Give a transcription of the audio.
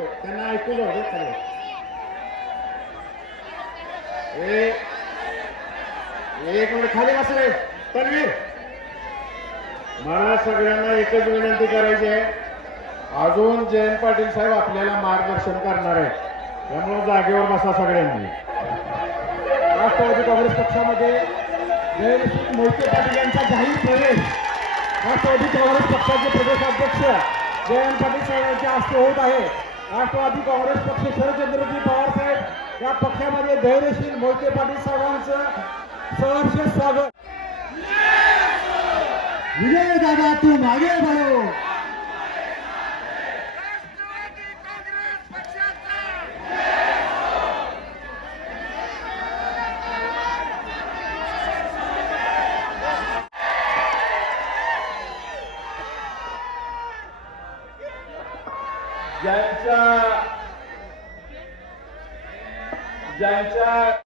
सांगतो त्यांना ऐकू जाऊ दे खाली ए एक मिनिट खाली बस रे. तन्वीर मला सगळ्यांना एकच विनंती करायची आहे. अजून जयंत पाटील साहेब आपल्याला मार्गदर्शन करणार आहे त्यामुळे जागेवर बसा सगळ्यांनी. राष्ट्रवादी काँग्रेस पक्षामध्ये जयंत मोहिते पाटील यांचा जाहीर प्रवेश. राष्ट्रवादी काँग्रेस पक्षाचे प्रदेशाध्यक्ष जयंत पाटील साहेबांच्या हस्ते होत आहे. राष्ट्रवादी काँग्रेस पक्ष शरदचंद्रजी पवार साहेब या पक्षामध्ये धैर्यशील मोहिते पाटील साहेबांचं सहर्ष स्वागत. विजय दादा तू मागे बढो. ज्यांच्या ज्यांच्या